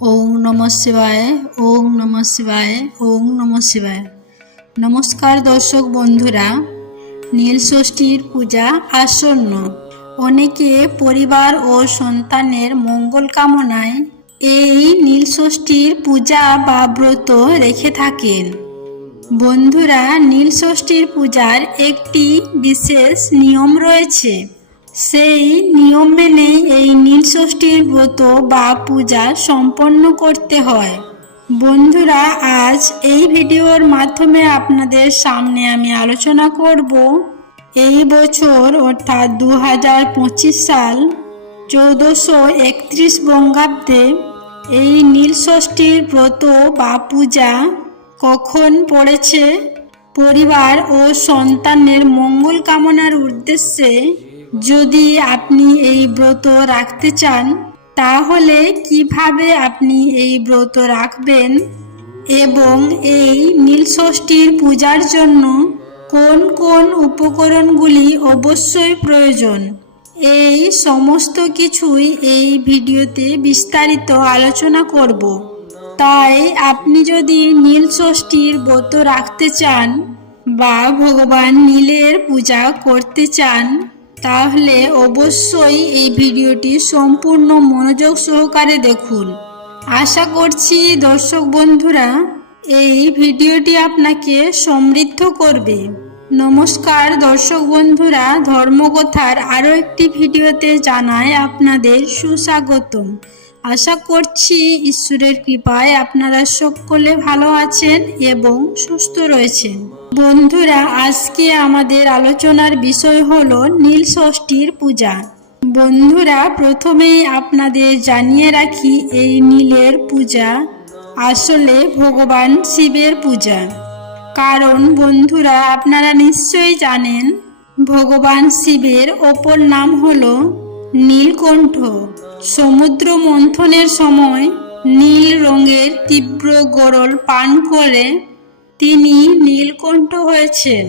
ওম নমঃ শিবায়, ওম নমঃ শিবায়, ওম নমঃ শিবায়। নমস্কার দর্শক বন্ধুরা, নীলষষ্ঠীর পূজা আসন্ন। অনেকে পরিবার ও সন্তানের মঙ্গল কামনায় এই নীলষষ্ঠীর পূজা বা ব্রত রেখে থাকেন। বন্ধুরা, নীলষষ্ঠীর পূজার একটি বিশেষ নিয়ম রয়েছে। সেই নিয়ম মেনেই এই নীলষষ্ঠীর ব্রত বা পূজা সম্পন্ন করতে হয়। বন্ধুরা, আজ এই ভিডিওর মাধ্যমে আপনাদের সামনে আমি আলোচনা করব এই বছর অর্থাৎ 2025 সাল 1431 বঙ্গাব্দে এই নীলষষ্ঠীর ব্রত বা পূজা কখন পড়েছে, পরিবার ও সন্তানের মঙ্গল কামনার উদ্দেশ্যে যদি আপনি এই ব্রত রাখতে চান তাহলে কিভাবে আপনি এই ব্রত রাখবেন এবং এই নীলষষ্ঠীর পূজার জন্য কোন কোন উপকরণগুলি অবশ্যই প্রয়োজন, এই সমস্ত কিছুই এই ভিডিওতে বিস্তারিত আলোচনা করব। তাই আপনি যদি নীলষষ্ঠীর ব্রত রাখতে চান বা ভগবান নীলের পূজা করতে চান তাহলে অবশ্যই এই ভিডিওটি সম্পূর্ণ মনোযোগ সহকারে দেখুন। আশা করছি দর্শক বন্ধুরা এই ভিডিওটি আপনাকে সমৃদ্ধ করবে। নমস্কার দর্শক বন্ধুরা, ধর্মকথার আরও একটি ভিডিওতে জানাই আপনাদের সুস্বাগতম। আশা করছি ঈশ্বরের কৃপায় আপনারা সকলে ভালো আছেন এবং সুস্থ রয়েছেন। বন্ধুরা, আজকে আমাদের আলোচনার বিষয় হলো নীলষষ্ঠীর পূজা। বন্ধুরা, প্রথমেই আপনাদের জানিয়ে রাখি এই নীলের পূজা আসলে ভগবান শিবের পূজা। কারণ বন্ধুরা, আপনারা নিশ্চয়ই জানেন ভগবান শিবের অপর নাম হলো নীলকণ্ঠ। সমুদ্র মন্থনের সময় নীল রঙের তীব্র গরল পান করে তিনি নীলকণ্ঠ হয়েছেন।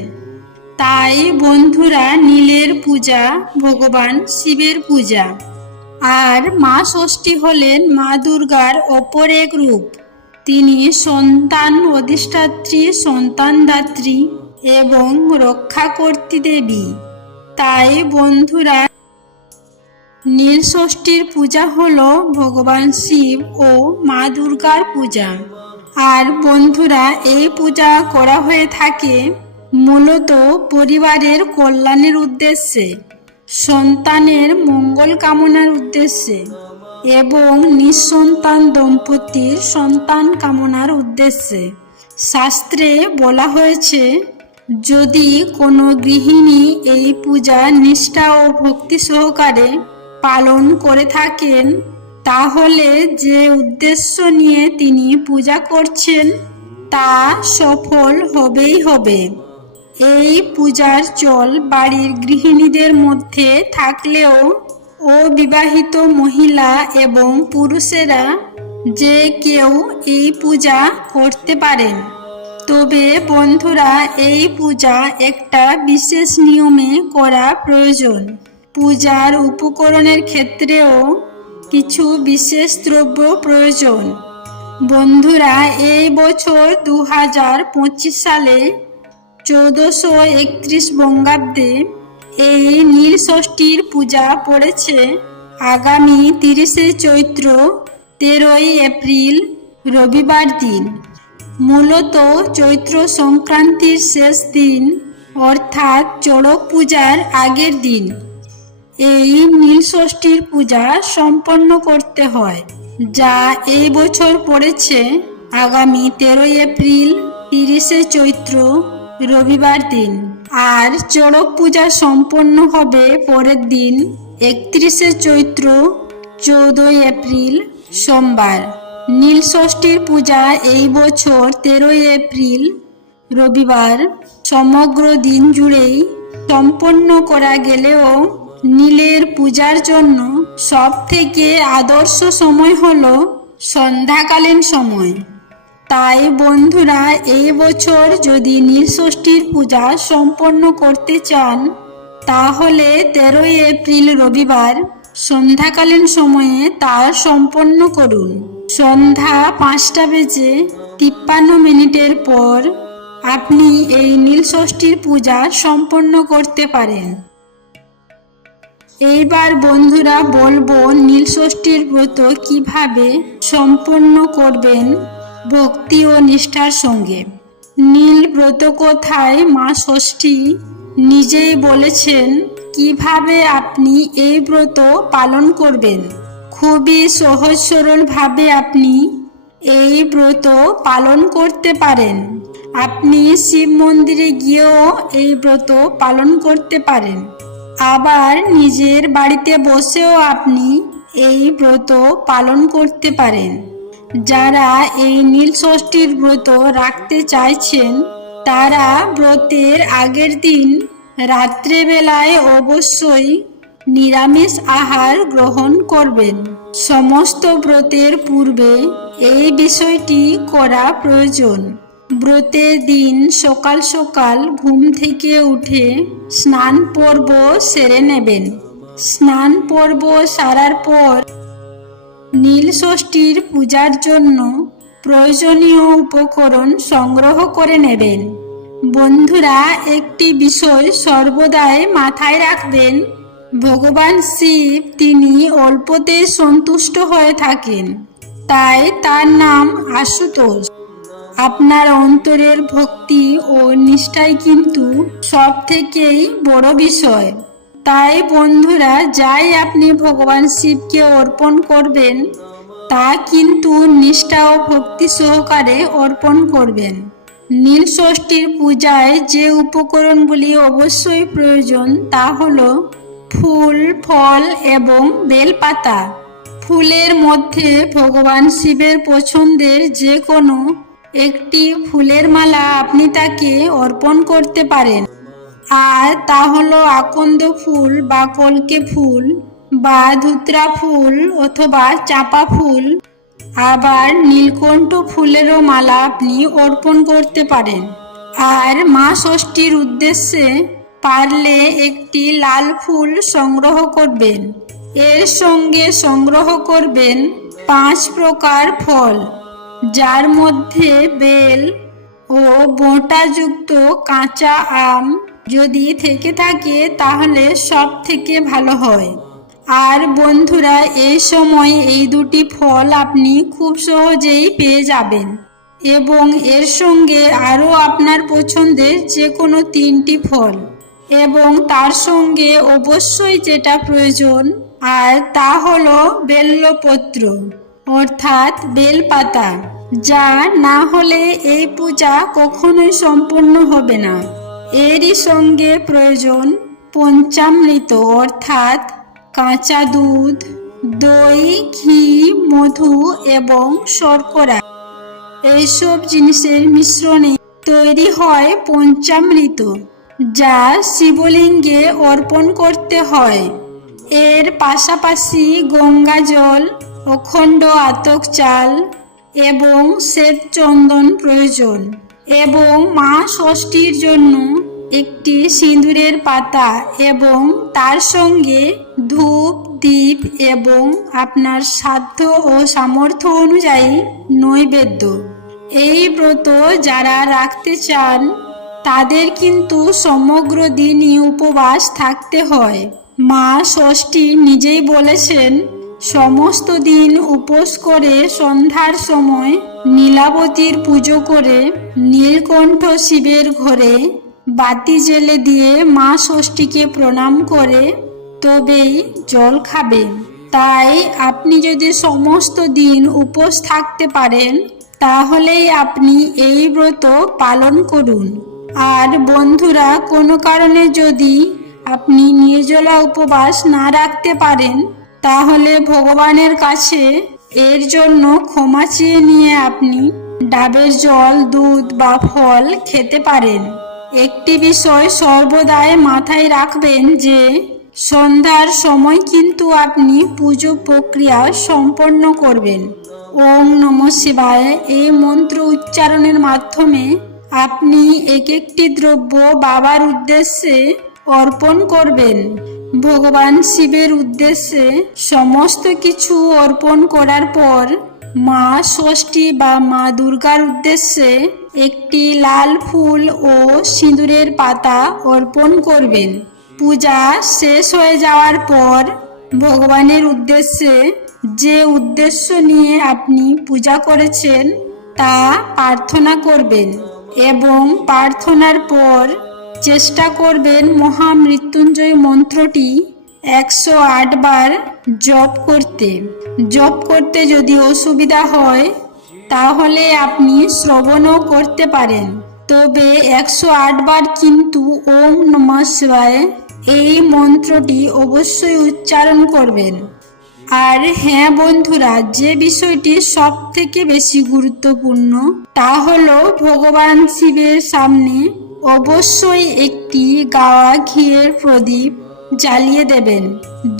তাই বন্ধুরা, নীলের পূজা ভগবান শিবের পূজা। আর মা ষষ্ঠী হলেন মা দুর্গার অপর এক রূপ। তিনি সন্তান অধিষ্ঠাত্রী, সন্তানদাত্রী এবং রক্ষাকর্ত্রী দেবী। তাই বন্ধুরা, নীলষষ্ঠীর পূজা হলো ভগবান শিব ও মা দুর্গার পূজা। আর বন্ধুরা, এই পূজা করা হয়ে থাকে মূলত পরিবারের কল্যাণের উদ্দেশ্যে, সন্তানের মঙ্গল কামনার উদ্দেশ্যে এবং নিঃসন্তান দম্পতির সন্তান কামনার উদ্দেশ্যে। শাস্ত্রে বলা হয়েছে, যদি কোনো গৃহিণী এই পূজা নিষ্ঠা ও ভক্তি সহকারে পালন করে থাকেন তাহলে যে উদ্দেশ্য নিয়ে তিনি পূজা করছেন তা সফল হবেই হবে। এই পূজার চল বাড়ির গৃহিণীদের মধ্যে থাকলেও অবিবাহিত মহিলা এবং পুরুষেরা যে কেউ এই পূজা করতে পারেন। তবে বন্ধুরা, এই পূজা একটা বিশেষ নিয়মে করা প্রয়োজন। পূজার উপকরণের ক্ষেত্রেও কিছু বিশেষ দ্রব্য প্রয়োজন। বন্ধুরা, এই বছর 2025 সালে 1431 বঙ্গাব্দে এই নীলষষ্ঠীর পূজা পড়েছে আগামী 30শে চৈত্র 13ই এপ্রিল রবিবার দিন। মূলত চৈত্র সংক্রান্তির শেষ দিন অর্থাৎ চড়ক পূজার আগের দিন এই নীলষষ্ঠীর পূজা সম্পন্ন করতে হয়, যা এই বছর পড়েছে আগামী 13ই এপ্রিল 30শে চৈত্র রবিবার দিন। আর চড়ক পূজা সম্পন্ন হবে পরের দিন 31শে চৈত্র 14ই এপ্রিল সোমবার। নীলষষ্ঠীর পূজা এই বছর 13ই এপ্রিল রবিবার সমগ্র দিন জুড়েই সম্পন্ন করা গেলেও নীলের পূজার জন্য সব থেকে আদর্শ সময় হলো সন্ধ্যাকালীন সময়। তাই বন্ধুরা, এই বছর যদি নীলষষ্ঠীর পূজা সম্পন্ন করতে চান তাহলে 13ই এপ্রিল রবিবার সন্ধ্যাকালীন সময়ে তা সম্পন্ন করুন। সন্ধ্যা 5:53 পর আপনি এই নীলষষ্ঠীর পূজা সম্পন্ন করতে পারেন। এইবার বন্ধুরা বলবো নীলষষ্ঠীর ব্রত কিভাবে সম্পন্ন করবেন ভক্তি ও নিষ্ঠার সঙ্গে। নীল ব্রত কথায় মা ষষ্ঠী নিজেই বলেছেন কিভাবে আপনি এই ব্রত পালন করবেন। খুবই সহজ সরল ভাবে আপনি এই ব্রত পালন করতে পারেন। আপনি শিব মন্দিরে গিয়েও এই ব্রত পালন করতে পারেন, আবার নিজের বাড়িতে বসেও আপনি এই ব্রত পালন করতে পারেন। যারা এই নীলষষ্ঠীর ব্রত রাখতে চাইছেন তারা ব্রতের আগের দিন রাত্রেবেলায় অবশ্যই নিরামিষ আহার গ্রহণ করবেন। সমস্ত ব্রতের পূর্বে এই বিষয়টি করা প্রয়োজন। ব্রতের দিন সকাল সকাল ঘুম থেকে উঠে স্নান পর্ব সেরে নেবেন। স্নান পর্ব সারার পর নীলষষ্ঠীর পূজার জন্য প্রয়োজনীয় উপকরণ সংগ্রহ করে নেবেন। বন্ধুরা, একটি বিষয় সর্বদাই মাথায় রাখবেন, ভগবান শিব তিনি অল্পতে সন্তুষ্ট হয়ে থাকেন, তাই তার নাম আশুতোষ। আপনার অন্তরের ভক্তি ও নিষ্ঠাই কিন্তু সব থেকেই বড় বিষয়। তাই বন্ধুরা, যাই আপনি ভগবান শিবকে অর্পণ করবেন তা কিন্তু নিষ্ঠা ও ভক্তি সহকারে অর্পণ করবেন। নীলষষ্ঠীর পূজায় যে উপকরণগুলি অবশ্যই প্রয়োজন তা হলো ফুল, ফল এবং বেলপাতা। ফুলের মধ্যে ভগবান শিবের পছন্দের যে কোনো একটি ফুলের মালা আপনি তাকে অর্পণ করতে পারেন। আর তা হলো আকন্দ ফুল বা কলকে ফুল বা ধুতরা ফুল অথবা চাঁপা ফুল। আবার নীলকণ্ঠ ফুলেরও মালা আপনি অর্পণ করতে পারেন। আর মা ষষ্ঠীর উদ্দেশ্যে পারলে একটি লাল ফুল সংগ্রহ করবেন। এর সঙ্গে সংগ্রহ করবেন 5 প্রকার ফল, যার মধ্যে বেল ও বোঁটাযুক্ত কাঁচা আম যদি থেকে থাকে তাহলে সব থেকে ভালো হয়। আর বন্ধুরা, এই সময় এই দুটি ফল আপনি খুব সহজেই পেয়ে যাবেন এবং এর সঙ্গে আরও আপনার পছন্দের যে কোনো 3টি ফল, এবং তার সঙ্গে অবশ্যই যেটা প্রয়োজন আর তা হলো বেলপত্র অর্থাৎ বেলপাতা, যা না হলে এই পূজা কখনোই সম্পন্ন হবে না। এরই সঙ্গে প্রয়োজন পঞ্চামৃত অর্থাৎ কাঁচা দুধ, দই, ঘি, মধু এবং শর্করা। এইসব জিনিসের মিশ্রণে তৈরি হয় পঞ্চামৃত, যা শিবলিঙ্গে অর্পণ করতে হয়। এর পাশাপাশি গঙ্গা জল, অখণ্ড আতক চাল এবং শ্বেত চন্দন প্রয়োজন, এবং মা ষষ্ঠীর জন্য একটি সিঁদুরের পাতা এবং তার সঙ্গে ধূপ, দীপ এবং আপনার সাধ্য ও সামর্থ্য অনুযায়ী নৈবেদ্য। এই ব্রত যারা রাখতে চান তাদের কিন্তু সমগ্র দিনই উপবাস থাকতে হয়। মা ষষ্ঠী নিজেই বলেছেন, সমস্ত দিন উপোস করে সন্ধ্যার সময় নীলাবতীর পুজো করে নীলকণ্ঠ শিবের ঘরে বাতি জেলে দিয়ে মা ষষ্ঠীকে প্রণাম করে তবেই জল খাবেন। তাই আপনি যদি সমস্ত দিন উপোস থাকতে পারেন তাহলেই আপনি এই ব্রত পালন করুন। আর বন্ধুরা, কোনো কারণে যদি আপনি নির্জলা উপবাস না রাখতে পারেন তাহলে ভগবানের কাছে এর জন্য ক্ষমা চেয়ে নিয়ে আপনি ডাবের জল, দুধ বা ফল খেতে পারেন। একটি বিষয় সর্বদাই মাথায় রাখবেন যে সন্ধ্যার সময় কিন্তু আপনি পুজো প্রক্রিয়া সম্পন্ন করবেন। ওম নমঃ শিবায় এই মন্ত্র উচ্চারণের মাধ্যমে আপনি এক একটি দ্রব্য বাবার উদ্দেশ্যে অর্পণ করবেন। ভগবান শিবের উদ্দেশ্যে সমস্ত কিছু অর্পণ করার পর মা ষষ্ঠী বা মা দুর্গার উদ্দেশ্যে একটি লাল ফুল ও সিঁদুরের পাতা অর্পণ করবেন। পূজা শেষ হয়ে যাওয়ার পর ভগবানের উদ্দেশ্যে যে উদ্দেশ্য নিয়ে আপনি পূজা করেছেন তা প্রার্থনা করবেন এবং প্রার্থনার পর চেষ্টা করবেন মহামৃত্যুঞ্জয় মন্ত্রটি 108 বার জপ করতে যদি অসুবিধা হয় তাহলে আপনি শ্রবণও করতে পারেন, তবে 108 বার কিন্তু ওম নমঃ শিবায় এই মন্ত্রটি অবশ্যই উচ্চারণ করবেন। আর হ্যাঁ বন্ধুরা, যে বিষয়টি সব থেকে বেশি গুরুত্বপূর্ণ তা হলো ভগবান শিবের সামনে অবশ্যই একটি গাওয়া ঘিয়ের প্রদীপ জ্বালিয়ে দেবেন।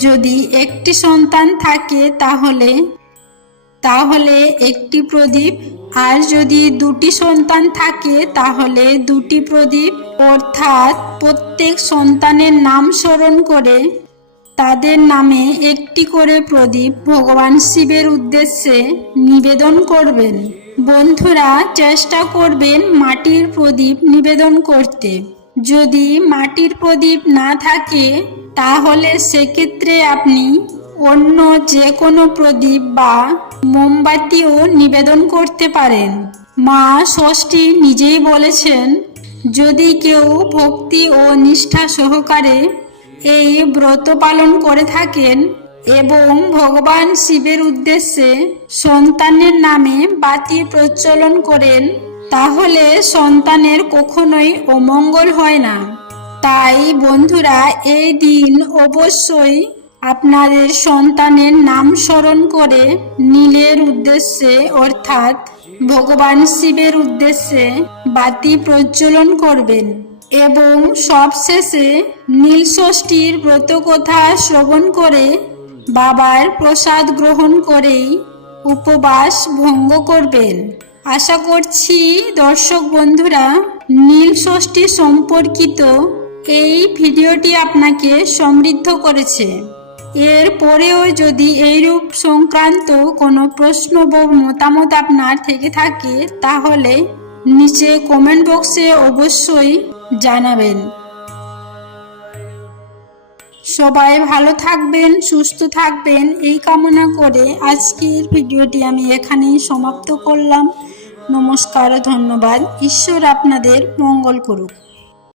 যদি একটি সন্তান থাকে তাহলে একটি প্রদীপ, আর যদি দুটি সন্তান থাকে তাহলে দুটি প্রদীপ, অর্থাৎ প্রত্যেক সন্তানের নাম স্মরণ করে তাদের নামে একটি করে প্রদীপ ভগবান শিবের উদ্দেশ্যে নিবেদন করবেন। বন্ধুরা, চেষ্টা করবেন মাটির প্রদীপ নিবেদন করতে। যদি মাটির প্রদীপ না থাকে তাহলে সেক্ষেত্রে আপনি অন্য যে কোনো প্রদীপ বা মোমবাতিও নিবেদন করতে পারেন। মা ষষ্ঠী নিজেই বলেছেন, যদি কেউ ভক্তি ও নিষ্ঠা সহকারে এই ব্রত পালন করে থাকেন এবং ভগবান শিবের উদ্দেশ্যে সন্তানের নামে বাতি প্রজ্বলন করেন তাহলে সন্তানের কখনোই অমঙ্গল হয় না। তাই বন্ধুরা, এই দিন অবশ্যই আপনাদের সন্তানের নাম স্মরণ করে নীলের উদ্দেশ্যে অর্থাৎ ভগবান শিবের উদ্দেশ্যে বাতি প্রজ্বলন করবেন এবং সবশেষে নীল ষষ্ঠীর ব্রতকথা শ্রবণ করে বাবার প্রসাদ গ্রহণ করেই উপবাস ভঙ্গ করবেন। আশা করছি দর্শক বন্ধুরা, নীল ষষ্ঠী সম্পর্কিত এই ভিডিওটি আপনাকে সমৃদ্ধ করেছে। এর পরেও যদি এইরূপ সংক্রান্ত কোনো প্রশ্ন বা মতামত আপনার থেকে থাকে তাহলে নিচে কমেন্ট বক্সে অবশ্যই জানাবেন। সবাই ভালো থাকবেন, সুস্থ থাকবেন এই কামনা করে আজকের ভিডিওটি আমি এখানেই সমাপ্ত করলাম। নমস্কার, ধন্যবাদ। ঈশ্বর আপনাদের মঙ্গল করুক।